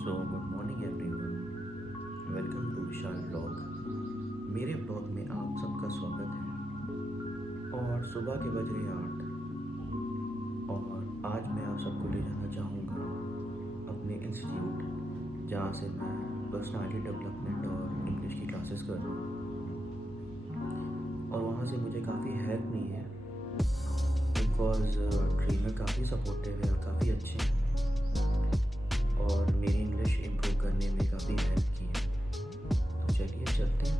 So good morning everyone, welcome to Vishal blog. मेरे blog में आप सबका स्वागत है। और सुबह के बज रहे 8 और आज मैं आप सबको ले जाना चाहूँगा अपने इंस्टीट्यूट, जहाँ से मैं पर्सनालिटी डेवलपमेंट और इंग्लिश की क्लासेस कर रहा हूँ। और वहाँ से मुझे काफ़ी हेल्प मिली है बिकॉज़ ट्रेनर काफ़ी सपोर्टिव है और काफ़ी अच्छे हैं और मेरी इंग्लिश इम्प्रूव करने में काफ़ी हेल्प की है। तो चलिए चलते हैं।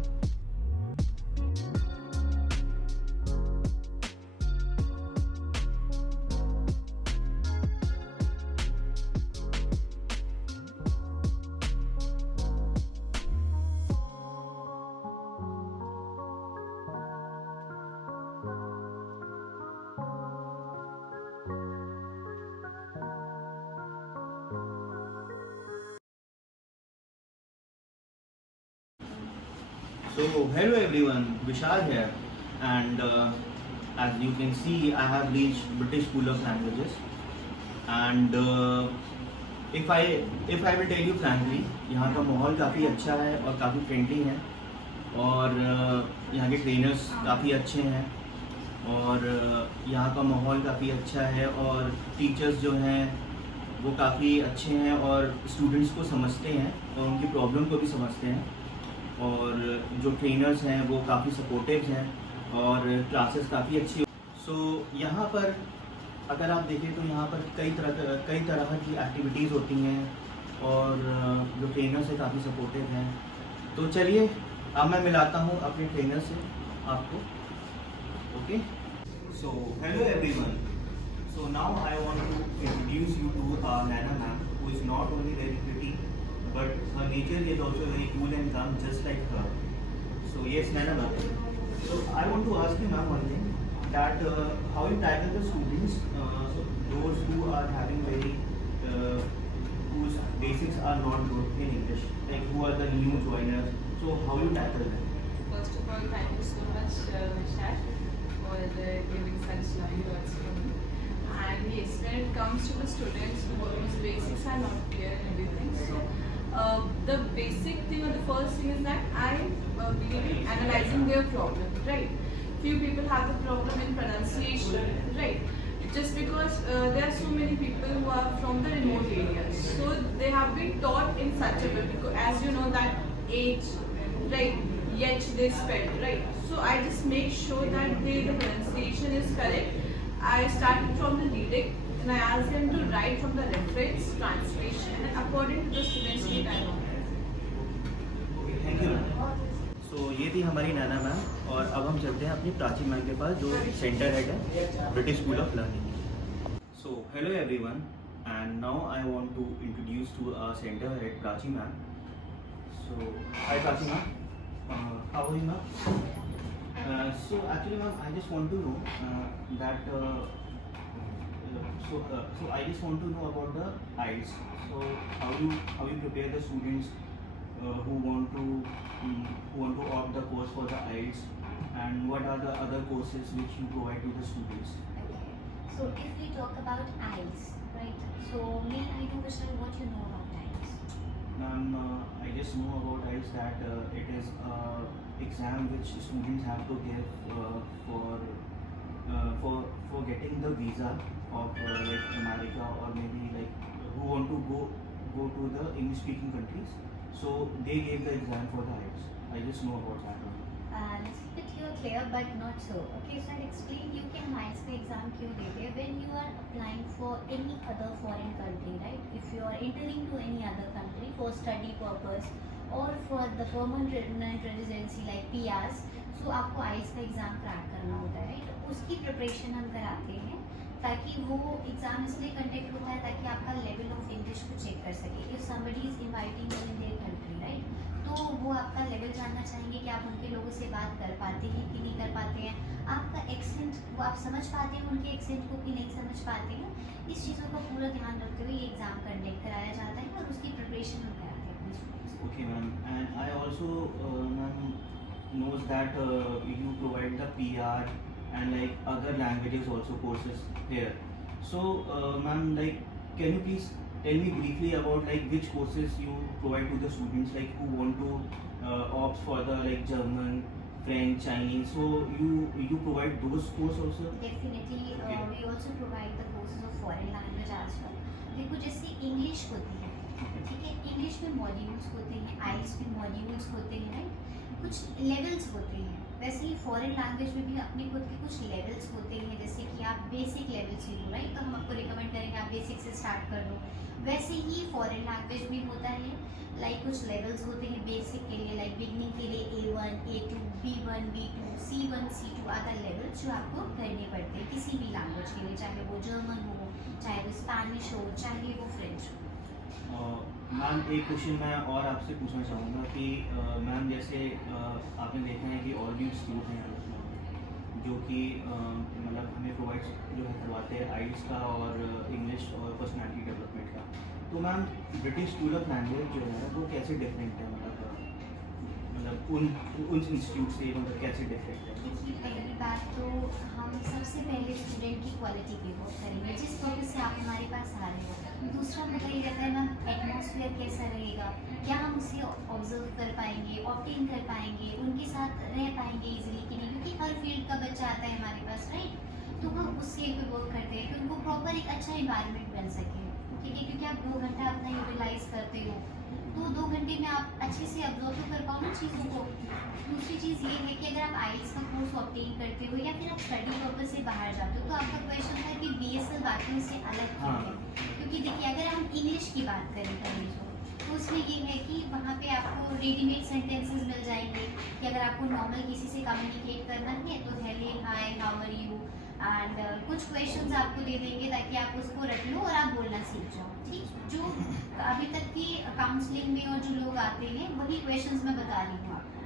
So hello everyone, Vishal here, and as you can see, I have reached British School of Languages, and if I will tell you frankly, यहाँ का माहौल काफ़ी अच्छा है और काफ़ी फ्रेंडली है और यहाँ के ट्रेनर्स काफ़ी अच्छे हैं और यहाँ का माहौल काफ़ी अच्छा है और टीचर्स जो हैं वो काफ़ी अच्छे हैं और स्टूडेंट्स को समझते हैं और उनकी प्रॉब्लम को भी समझते हैं और जो ट्रेनर्स हैं वो काफ़ी सपोर्टिव हैं और क्लासेस काफ़ी अच्छी। सो यहाँ पर अगर आप देखें तो यहाँ पर कई तरह की एक्टिविटीज़ होती हैं और जो ट्रेनर्स हैं काफ़ी सपोर्टिव हैं। तो चलिए अब मैं मिलाता हूँ अपने ट्रेनर से आपको। Okay, so hello everyone, so now I want to introduce you to Naina ma'am, who is not only very pretty but her nature is also very cool and calm, just like her. So yes, Nana ma'am. So I want to ask you ma'am one thing, that how you tackle the students, so those who are having very whose basics are not good in English, like who are the new joiners. So how you tackle them? First of all, thank you so much, Vishal, for giving such lovely words for me. And yes, when it comes to the students whose basics are not clear and everything, so the basic thing or the first thing is that I believe in analyzing their problem, right? Few people have the problem in pronunciation, right? Just because there are so many people who are from the remote areas, so they have been taught in such a way, because as you know that H, right, yet they spell, right? So I just make sure that the pronunciation is correct. I started from the reading and I ask them to write from the reference, translation, and according to the students' need I want. Thank you ma'am. So ये थी हमारी नैना ma'am और अब हम चलते हैं अपनी Prachi ma'am के पास जो सेंटर हेड है British school of learning. So hello everyone, and now I want to introduce to our centre head Prachi ma'am. So hi Prachi ma'am, how are you ma'am? So actually ma'am, I just want to know that so I just want to know about the IELTS. So how you prepare the students who want to opt the course for the IELTS, and what are the other courses which you provide to the students? Okay. So if we talk about IELTS, right? So may I know, Vishal, what you know about IELTS? Ma'am, I just know about IELTS that it is a exam which students have to give for getting the visa of like America or maybe like who want to go to the English speaking countries. So they gave the exam for the IELTS. I just know about that one. Little bit you're clear, but not so. Okay, so I'll explain you can IELTS का exam क्यों देते हैं when you are applying for any other foreign country, right? If you are entering to any other country for study purpose or for the permanent residency like PRs, so आपको IELTS का exam crack करना होता है, right? उसकी preparation हम कराते हैं ताकि वो एग्ज़ाम इसलिए कंडक्ट होता है ताकि आपका लेवल ऑफ इंग्लिश को चेक कर सके। If somebody is inviting you in their country, right, तो वो आपका लेवल जानना चाहेंगे कि आप उनके लोगों से बात कर पाते हैं कि नहीं कर पाते हैं, आपका एक्सेंट वो आप समझ पाते हैं उनके एक्सेंट को कि नहीं समझ पाते हैं। इस चीज़ों का पूरा ध्यान रखते हुए ये एग्ज़ाम कंडक्ट कराया जाता है और उसकी प्रिपरेशन हम कराते हैं अपने स्टूडेंट्स को। Okay, ma'am. And I also, ma'am, knows that you provide the PR and like other languages also courses here. So, ma'am, like, can you please tell me briefly about like which courses you provide to the students, like who want to opt for the like German, French, Chinese. So you provide those courses also? Definitely, Okay. we also provide the courses of foreign language as well. देखो जैसे English होती है, ठीक है, English में modules होते हैं, आइल्स में मॉड्यूल्स होते हैं, राइट, कुछ लेवल्स होते हैं। वैसे ही फॉरेन लैंग्वेज में भी अपने खुद के कुछ लेवल्स होते हैं, जैसे कि आप बेसिक लेवल सीखो, राइट, तो हम आपको रिकमेंड करेंगे आप बेसिक से स्टार्ट कर लो। वैसे ही फॉरेन लैंग्वेज में होता है, लाइक कुछ लेवल्स होते हैं बेसिक के लिए, लाइक बिगनिंग के लिए A1, A2, B1, B2, C1, C2 other level जो आपको करने पड़ते हैं किसी भी लैंग्वेज के लिए, चाहे वो जर्मन हो, चाहे वो स्पेनिश हो, चाहे वो फ्रेंच हो। मैम एक क्वेश्चन मैं और आपसे पूछना चाहूँगा कि मैम जैसे आपने देखा है कि और भी इंस्टीट्यूट हैं जो कि मतलब हमें प्रोवाइड जो है करवाते हैं आइल्स का और इंग्लिश और पर्सनालिटी डेवलपमेंट का। तो ma'am British school of language जो है वो कैसे डिफरेंट है, मतलब उन इंस्टीट्यूट से मतलब कैसे डिफरेंट है? देखिए पहली बात तो हम सबसे पहले स्टूडेंट की क्वालिटी पे वर्क करेंगे, जिस पर्पज से आप हमारे पास आ रहे हो। दूसरा मुद्दा ये रहता है मैम एटमॉस्फेयर कैसा रहेगा, क्या हम उसे ऑब्जर्व कर पाएंगे, ऑब्टेन कर पाएंगे, उनके साथ रह पाएंगे इजीली कि नहीं, क्योंकि हर फील्ड का बच्चा आता है हमारे पास, राइट, तो हम उस स्केल पे वर्क करते हैं कि उनको प्रॉपर एक अच्छा इन्वायरमेंट बन सके, ठीक है, क्योंकि आप 2 घंटा अपना यूटिलाइज करते हो तो 2 घंटे में आप अच्छे से ऑब्जर्व तो कर पाओ ना चीज़ों को। दूसरी चीज़ ये है कि अगर आप आइल्स का कोर्स ऑब्टेन करते हो या फिर आप स्टडी पर्पज से बाहर जाते हो, तो आपका क्वेश्चन था कि BSL बाकियों से अलग क्यों है, क्योंकि देखिए अगर हम इंग्लिश की बात करें पहले तो उसमें ये है कि वहाँ पे आपको रेडीमेड सेंटेंसेस मिल जाएंगे कि अगर आपको नॉर्मल किसी से कम्युनिकेट करना है तो hello, hi, how are you, and कुछ क्वेश्चंस आपको दे देंगे ताकि आप उसको रट लो और आप बोलना सीख जाओ, ठीक। जो अभी तक की काउंसलिंग में और जो लोग आते हैं वही क्वेश्चंस मैं बता रही हूँ आपको,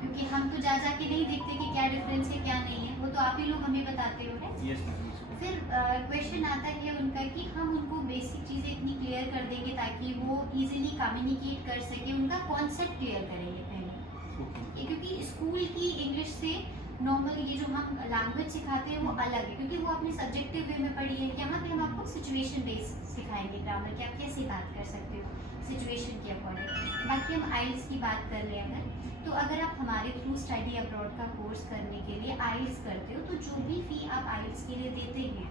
क्योंकि हम तो जा के नहीं देखते कि क्या डिफरेंस है क्या नहीं है, वो तो आप ही लोग हमें बताते हो, है। Yes ma'am. फिर क्वेश्चन आता है उनका कि हम उनको बेसिक चीज़ें इतनी क्लियर कर देंगे ताकि वो इजीली कम्युनिकेट कर सके, उनका कॉन्सेप्ट क्लियर करेंगे पहले, क्योंकि स्कूल की इंग्लिश से नॉर्मल ये जो हम लैंग्वेज सिखाते हैं वो अलग है, क्योंकि वो अपने सब्जेक्टिव वे में पढ़ी है। यहाँ पे हम आपको सिचुएशन बेस्ड सिखाएंगे ग्रामर कि आप कैसे बात कर सकते हो सिचुएशन के अकॉर्डिंग। बाकी हम आइल्स की बात कर लें अगर आप हमारे थ्रू स्टडी अब्रॉड का कोर्स करने के लिए आइल्स करते हो तो जो भी फ़ी आप आइल्स के लिए देते हैं,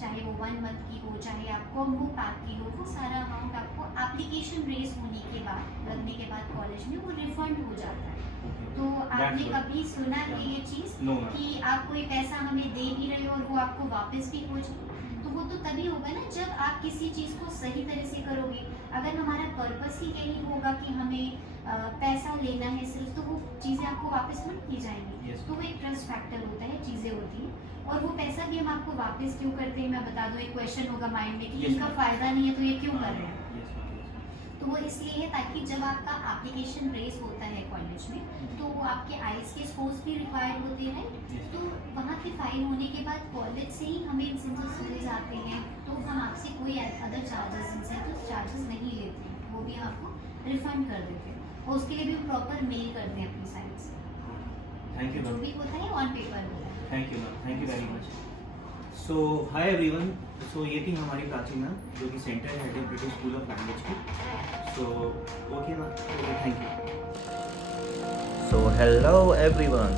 चाहे वो 1 मंथ की हो चाहे आप कॉम्बो पैक की हो, वो सारा अमाउंट आपको एप्लीकेशन रेज होने के बाद लगने के बाद कॉलेज में वो रिफंड हो जाता है। तो आपने कभी सुना है ये चीज़ कि आप कोई पैसा हमें दे भी रहे हो और वो आपको वापस भी हो जाए? तो वो तो तभी होगा ना जब आप किसी चीज़ को सही तरह से करोगे। अगर हमारा पर्पस ही यही होगा कि हमें पैसा लेना है सिर्फ, तो वो चीज़ें आपको वापस नहीं की जाएंगी। तो वो एक ट्रस्ट फैक्टर होता है, चीज़ें होती हैं। और वो पैसा भी हम आपको वापस क्यों करते हैं मैं बता दूँ, एक क्वेश्चन होगा माइंड में कि इनका फ़ायदा नहीं है तो ये क्यों कर रहे हैं। तो वो इसलिए है ताकि जब आपका एप्लीकेशन रेस होता है कॉलेज में तो आपके आइल्स के स्कोर्स भी रिक्वायर्ड होते हैं, तो वहाँ पे फाइल होने के बाद कॉलेज से ही हमें इंसेंटिव्स मिल जाते हैं, तो हम आपसे कोई अदर चार्जेस इंसेंटिव चार्जेस नहीं लेते हैं, वो भी हम आपको रिफंड कर देते हैं और उसके लिए भी प्रॉपर मेल करते हैं अपनी साइड से। थैंक यू जो भी होता है ऑन पेपर होता है। Thank you ma'am, thank you very much. So hi everyone, so ये थी हमारी प्राची मैम जो कि सेंटर हेड है ब्रिटिश स्कूल ऑफ लैंग्वेज की। So okay ma'am, thank you. So hello everyone,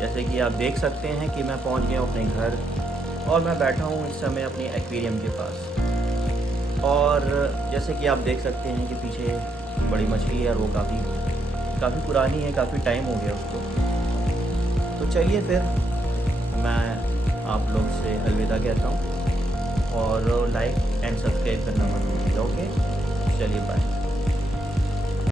जैसे कि आप देख सकते हैं कि मैं पहुंच गया हूं अपने घर और मैं बैठा हूं इस समय अपने एक्वेरियम के पास। और जैसे कि आप देख सकते हैं कि पीछे बड़ी मछली है और वो काफ़ी पुरानी है, काफ़ी टाइम हो गया उसको। तो चलिए फिर मैं आप लोग से अलविदा कहता हूँ और लाइक एंड सब्सक्राइब करना मत भूलिएगा। ओके, चलिए बाय।